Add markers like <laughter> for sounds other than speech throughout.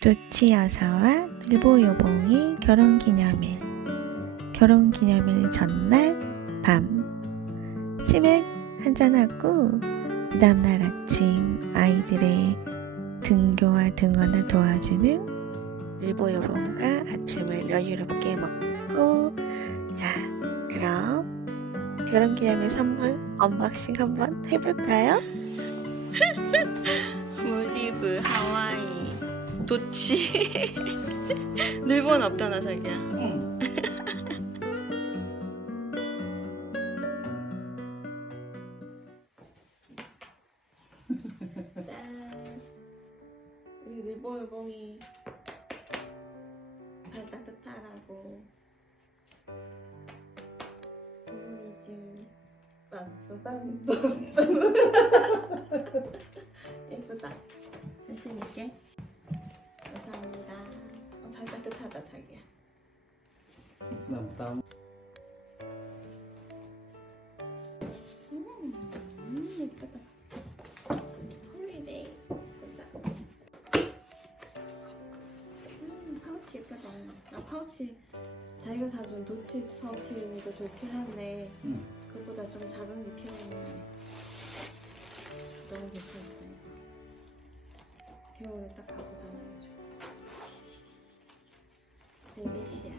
도치 여사와 늘보요봉의 결혼 기념일 결혼 기념일 전날 밤 치맥 한잔하고 그 다음날 아침 아이들의 등교와 등원을 도와주는 늘보요봉과 아침을 여유롭게 먹고 자 그럼 결혼 기념일 선물 언박싱 한번 해볼까요? <laughs> 도치. 일본 없잖아, 자기야. 짠. 예쁘다. 보자 음 파우치 아 자기가 사준 도치 파우치도 좋긴 한데 응. 그보다 좀 작은 게 필요했는데 너무 괜찮다 이거. 겨울에 딱 가고 다녀가지고 베이비시야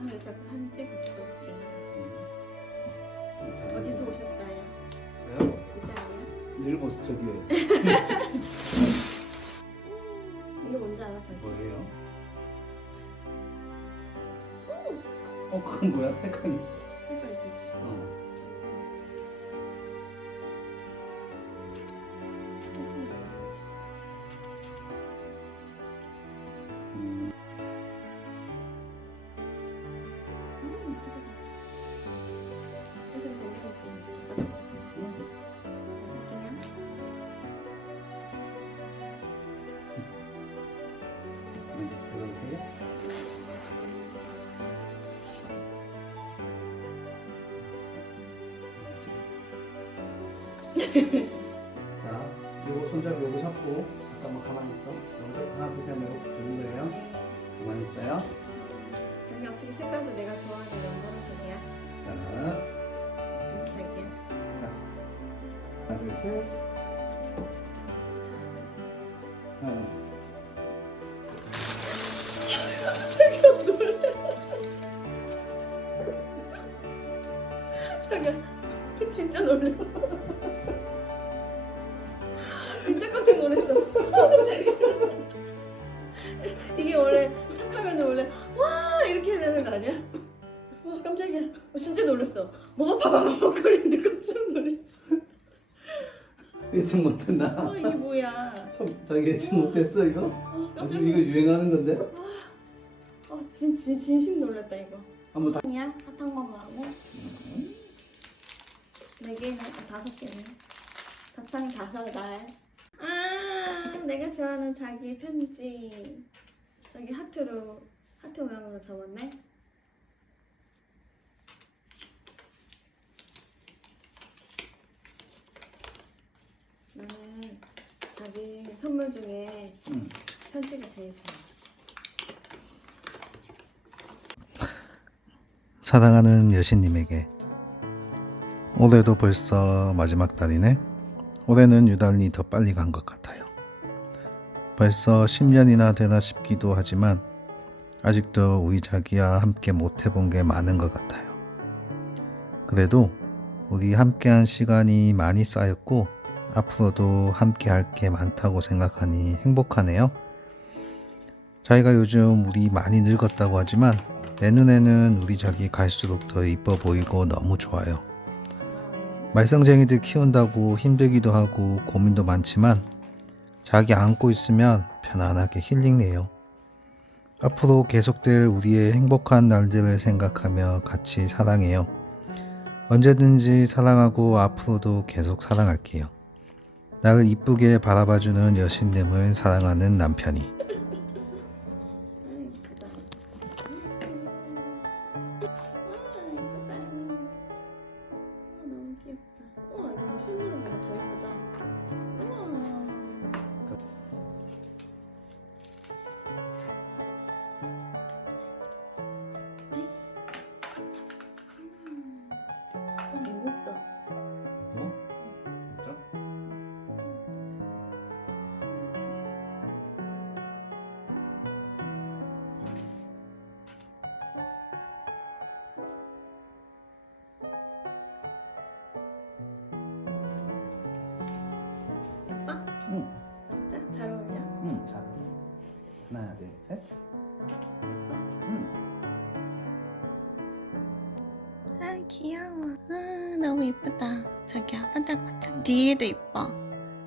아, 왜 자꾸 사진 찍었어? 어디서 오셨어요? 왜요? 이제? 일본 스튜디오에서 이게 뭔지 알아, 자기? 뭐예요? 어 그건 뭐야 색깔이? <laughs> 자, 요거 손잡이 요거 잡고 잠깐만 가만히 있어. 여기서 하나 둘셋 이렇게 주는 거예요. 가만히 있어요. 자기 어떻게 색깔도 내가 좋아하는 연보라색이야? 자, 색이야? 하나 둘 셋. 어. 자기야 <laughs> 진짜 놀랐어 파바바박 거리는데 깜짝 놀랐어 <laughs> 예측 못했나? 어 이게 뭐야 처음 자기 예측 못했어 이거? 어 깜짝 요즘 이거 놀랐어 유행하는 건데? 어 진, 진, 진심 놀랐다 이거 한번 다. 야 사탕 먹으라고 네 개네 아, 다섯 개네 사탕 다섯 알. 아 내가 좋아하는 자기 편지 여기 하트로 하트 모양으로 적었네. 나는 자기 선물 중에 응. 편지가 제일 좋아. 사랑하는 여신님에게 올해도 벌써 마지막 달이네. 올해는 유달리 더 빨리 간 것 같아요. 벌써 10년이나 되나 싶기도 하지만 아직도 우리 자기와 함께 못 해본 게 많은 것 같아요. 그래도 우리 함께한 시간이 많이 쌓였고 앞으로도 함께 할 게 많다고 생각하니 행복하네요. 자기가 요즘 우리 많이 늙었다고 하지만 내 눈에는 우리 자기 갈수록 더 이뻐 보이고 너무 좋아요. 말썽쟁이들 키운다고 힘들기도 하고 고민도 많지만 자기 안고 있으면 편안하게 힐링돼요. 앞으로 계속될 우리의 행복한 날들을 생각하며 같이 사랑해요. 언제든지 사랑하고 앞으로도 계속 사랑할게요. 나를 이쁘게 바라봐주는 여신님을 사랑하는 남편이. 귀여워. 아 너무 이쁘다. 자기야 반짝반짝. 뒤에도 이뻐.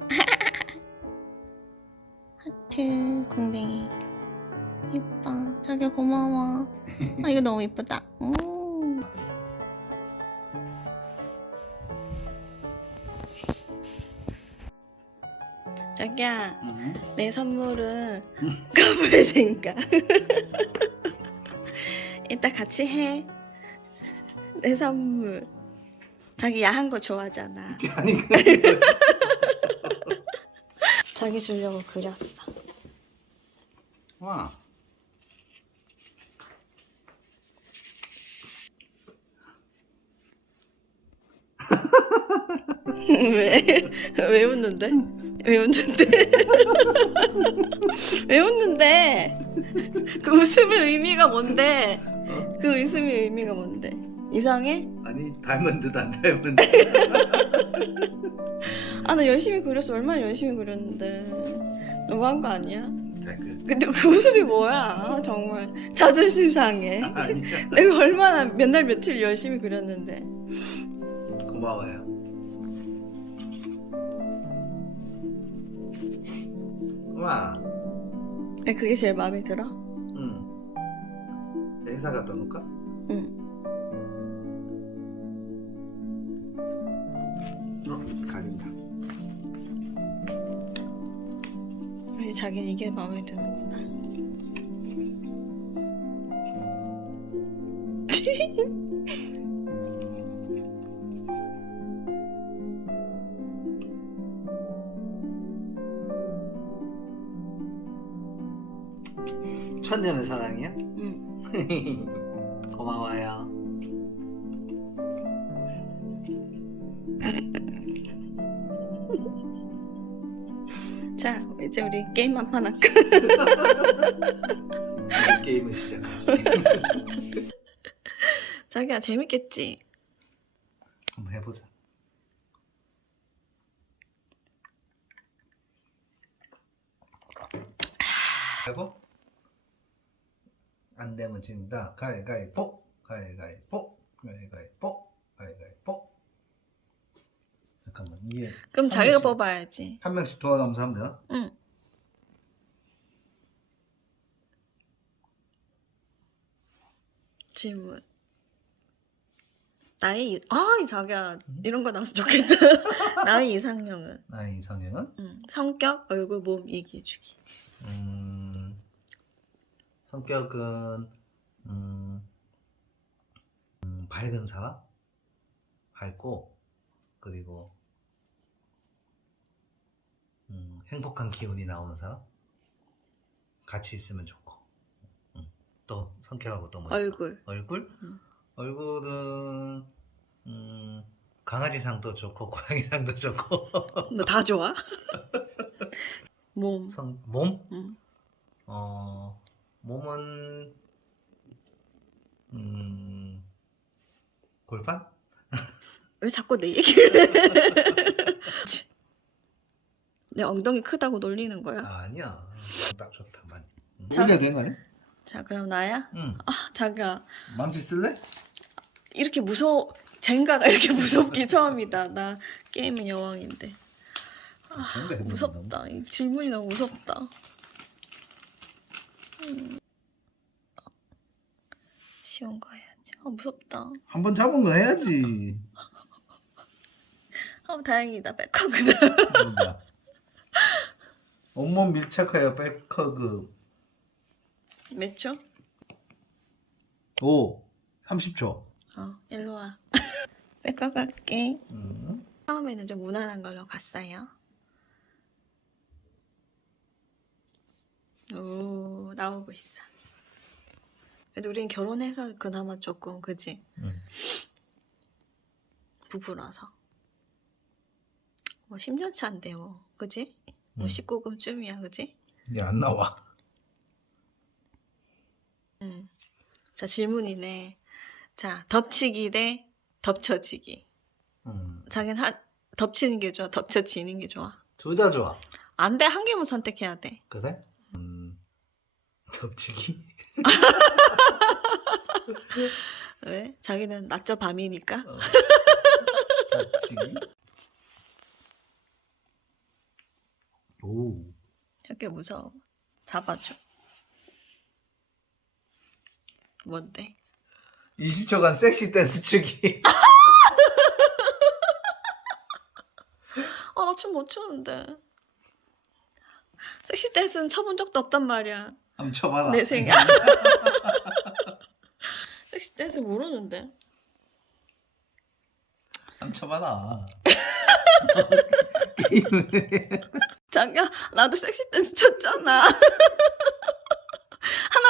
<laughs> 하트 공댕이. 이뻐. 자기야 고마워. 아 이거 너무 이쁘다. 오. 자기야 응. 내 선물은 <laughs> 까불 생각 <laughs> 이따 같이 해 내 선물 자기 야한 거 좋아하잖아 아니 그. <laughs> 자기 주려고 그렸어 와. 왜? 왜 웃는데? 왜 웃는데? <laughs> 왜 웃는데? 그 웃음의 의미가 뭔데? 그 웃음의 의미가 뭔데? 이상해? 아니 닮은 듯 안 닮은 듯. <laughs> 아 나 열심히 그렸어 얼마나 열심히 그렸는데 너무한 거 아니야? 자 그. 근데 그 웃음이 뭐야 정말 자존심 상해 <laughs> 아니야. 내가 얼마나 몇 날 며칠 열심히 그렸는데 고마워요. 와. 왜 그게 제일 마음에 들어? 응. 회사 갖다 놓을까? 응 어, 가린다. 우리 자기는 이게 마음에 드는구나 <laughs> 천년의 사랑이야? 응 <laughs> 고마워요. 이제 우리 게임 한 판 할까? 이제 게임을 시작하지. <laughs> 자기야 재밌겠지? 한번 해보자. 해보? 안 되면 진다. 가위가위보, 가위가위보, 가위가위보, 가위가위보. 잠깐만 이게 그럼 한 자기가 명씩. 뽑아야지 한 명씩 도와가면서 하면 되나? 응 질문 나이 아 자기야. 이런 거 나와서 좋겠다. <laughs> 나이 이상형은? 나의 이상형은? 응. 성격 얼굴 몸 얘기해주기. 음, 성격은 음, 음, 밝은 사람, 밝고 그리고 음, 행복한 기운이 나오는 사람, 같이 있으면 좋고. 음, 또 성격하고 또 뭐 있어? 얼굴 얼굴? 음. 얼굴은 음, 강아지상도 좋고 고양이상도 좋고 너 다 좋아? <laughs> 몸 성, 몸? 응. 어, 몸은 음, 골반? 왜 자꾸 내 얘기를 해? <laughs> 내 엉덩이 크다고 놀리는 거야? 아, 아니야. 딱 좋다만. 음. 자- 올려야 되는 거 아니야? 자 그럼 나야? 응. 아 자기야 망치 쓸래? 이렇게 무서워 젠가가 이렇게 무섭기 <laughs> 처음이다 나 게임의 여왕인데 뭔가 해보면 무섭다. 이 질문이 너무 무섭다. 음. 쉬운 거 해야지. 아 무섭다. 한 번 잡은 거 해야지. <laughs> 아 다행이다. 백하거든. 뭐야. 온몸 밀착하여 백허그 몇 초? 5 30초. 어 일로 와. <laughs> 백하 갈게. 음. 처음에는 좀 무난한 걸로 갔어요. 오 나오고 있어. 그래도 우린 결혼해서 그나마 조금 그지 음. 부부라서 뭐 10년 차인데 뭐 그지? 뭐 음. 19금쯤이야 그지? 이게 안 나와. 음. 자 질문이네. 자 덮치기 대 덮쳐지기. 음. 자기는 한 덮치는 게 좋아, 덮쳐지는 게 좋아. 둘 다 좋아. 안 돼, 한 개만 선택해야 돼. 그래? 음. <laughs> 덮치기. <laughs> 왜? 자기는 낮저 밤이니까. 어. <laughs> 덮치기. 오. 저게 무서워. 잡아줘. 뭔데? 20초간 섹시 댄스 추기. <laughs> 아, 나 춤 못 추는데. 섹시 댄스는 쳐본 적도 없단 말이야. 한번 쳐봐라. 내 생에. <laughs> 섹시 댄스 모르는데. 한번 쳐봐라. <laughs> 자기야, 나도 섹시 댄스 췄잖아.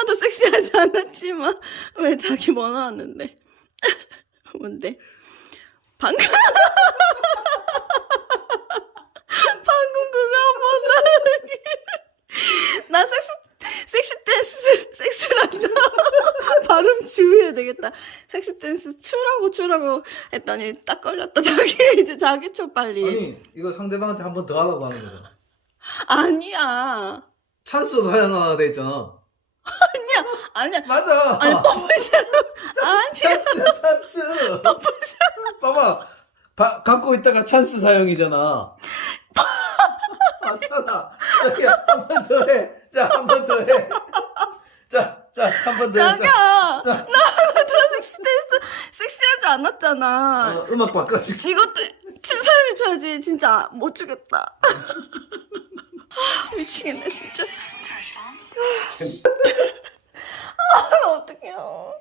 하나도 섹시하지 않았지만 <laughs> 왜 자기 뭐 나왔는데? <laughs> 뭔데? 방금 <laughs> 방금 그거 한번 나는 나 섹시 섹시 댄스 섹스란다 발음 주의해야 되겠다 섹시 댄스 추라고 추라고 했더니 딱 걸렸다 자기 이제 자기 춰 빨리 아니 이거 상대방한테 한 번 더 하라고 하는 거잖아. 아니야 찬스도 하나 돼 있잖아. 아니야 맞아. 아니 뽑으세요 <laughs> 아니야 찬스야 찬스. 봐봐. 바, 갖고 있다가 찬스 사용이잖아. 맞잖아. 한번 더 해. 자, 한 번 더 해. 자, 자, 한 번 더 해. 자기야 자, 자. 나도 섹시 댄스 섹시하지 않았잖아 어, 음악 바꿔줄게. 이것도 춘 사람이 쳐야지 진짜 못 주겠다 아, <laughs> 미치겠네 진짜 아 어떡해요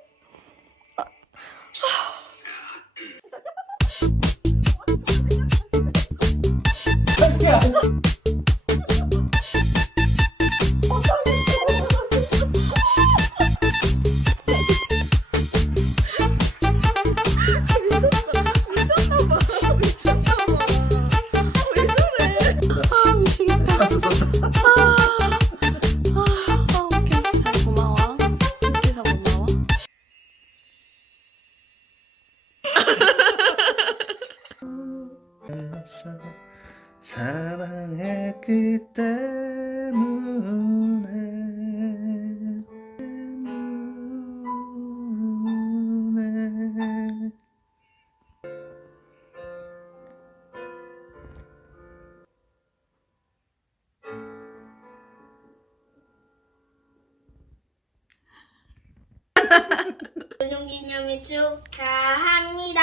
기념일 축하합니다.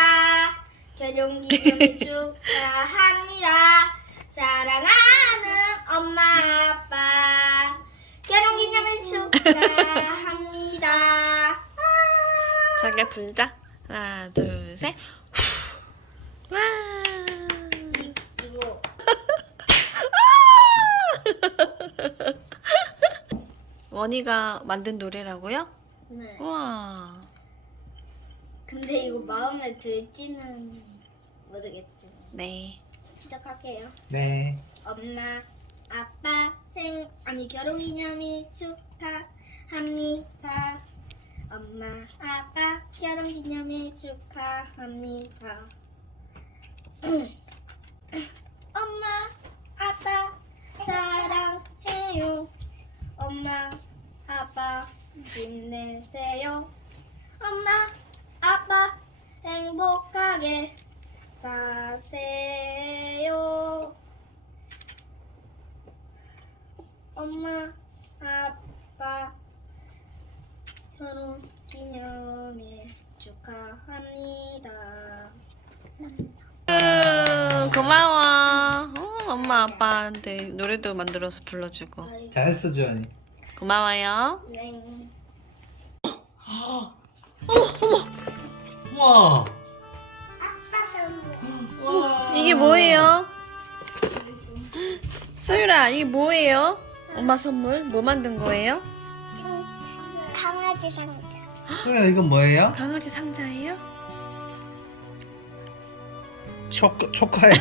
<laughs> 결혼 기념일 축하합니다. 사랑하는 엄마 아빠. 결혼 기념일 축하합니다. <laughs> 자기야 불자. 하나, 둘, 셋. 후. <laughs> 와. 이, 이거 원희가 만든 노래라고요? 네. 우와. 근데 이거 마음에 들지는 모르겠죠. 네. 시작할게요. 네. 엄마, 아빠 생 아니 결혼 기념일 축하합니다. 엄마, 아빠 결혼 기념일 축하합니다. <clears throat> 엄마, 아빠 사랑해요. 엄마, 아빠 힘내세요. 엄마, 아빠 행복하게 사세요. 엄마, 아빠 결혼 기념일 축하합니다. 음, 고마워. 어, 엄마 아빠한테 노래도 만들어서 불러주고. 잘했어 주환이. 고마워요. 네. 우와. 아빠 선물. 와. 이게 뭐예요? 소율아, 이게 뭐예요? 엄마 선물 뭐 만든 거예요? 강아지 상자. 소율아 이건 뭐예요? 강아지 상자예요? 초코 초코예요. <laughs>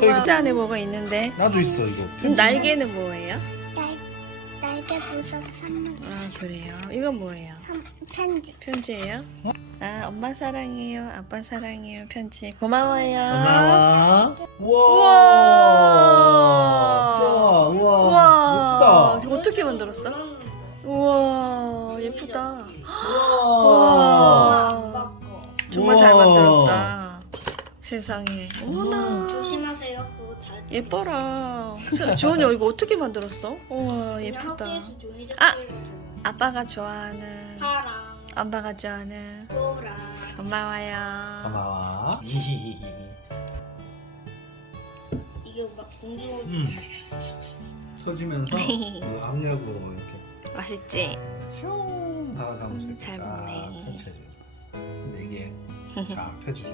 상자 안에 뭐가 있는데? 나도 있어 이거. 음, 날개는 뭐예요? 날 날개 부서 선물. 아 그래요. 이건 뭐예요? 선 편지. 편지예요? 아 엄마 사랑해요, 아빠 사랑해요 편지 고마워요. 고마워. 우와. 우와. 우와. 우와, 멋지다. 저거 어떻게 만들었어? 우와 예쁘다. 우와. 정말 잘 우와. 만들었다. 세상에. 어머나 잘. 예뻐라. 저- 주원이 이거 어떻게 만들었어? 우와 예쁘다. 아! 아빠가 좋아하는 파랑, 엄마가 좋아하는 노랑. 고마워요. 고마워. <laughs> 이게 막 공주. 음. 터지면서 <laughs> 그 압력으로 이렇게 맛있지? 슝 나가면서 음, 이렇게 잘딱 먹네. 펼쳐져. 근데 이게 잘 안 펴지죠.